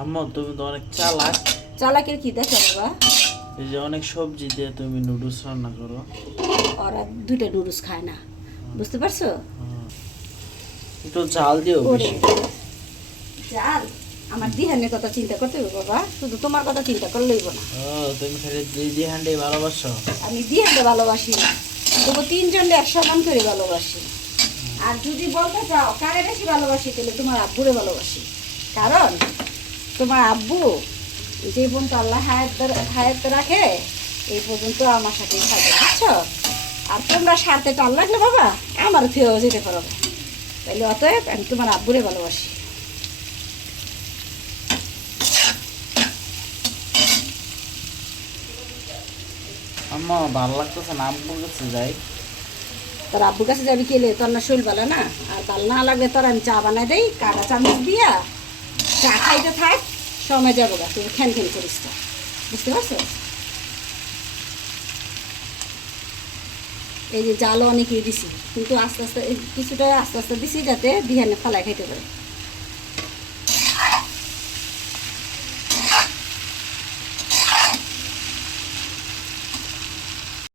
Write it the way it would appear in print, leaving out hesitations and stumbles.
আম্মা তুমি তো অনেক চালাক। চালাকের কি দেখো বাবা? এই যে অনেক সবজি দিয়ে তুমি নুডলস রান্না করো। ওরা দুইটা নুডলস খায় না, বুঝতে পারছো? একটু ঝাল দিও ওরে বেশি। চাল, আমার দিহানের কথা চিন্তা করতে হবে বাবা, শুধু তোমার কথা চিন্তা করলেই না। ও তুমি খালি দিদি হান্ডি ভালোবাসো। আমি দিহানটা ভালোবাসি না, তবু তিনজনকে এক সমান করে ভালোবাসি। আর যদি বলতে চাও কারে বেশি ভালোবাসি, তাহলে তোমার আব্বুরে ভালোবাসি। কারণ তোমার আব্বু যে পর্যন্ত আল্লাহ হায়াত রাখে এই পর্যন্ত আমার সাথেই থাকে, বুঝছো? আর তোমরা স্বার্থে টান লাগলে বাবা আমার থেকেও যেতে পারো না। তাহলে অতএব আমি তোমার আব্বুরে ভালোবাসি। আম্মা ভালো লাগতেছে না, আম্মুর কাছে যাই। তোর আব্বুর কাছে যাবি কেলে? তোর না শরীর ভালো না? আর ভালো না লাগলে তোর আমি চা বানাই দেই, কাটা চামচ দিয়া চা খাইতে থাক, সময় যাবো গা, তুই খ্যান খ্যান করিস না, বুঝতে পারছো? এই যে জালও অনেকেই দিছি, কিন্তু আস্তে আস্তে কিছুটা আস্তে আস্তে দিছি যাতে বিহানে ফালাই খাইতে পারে।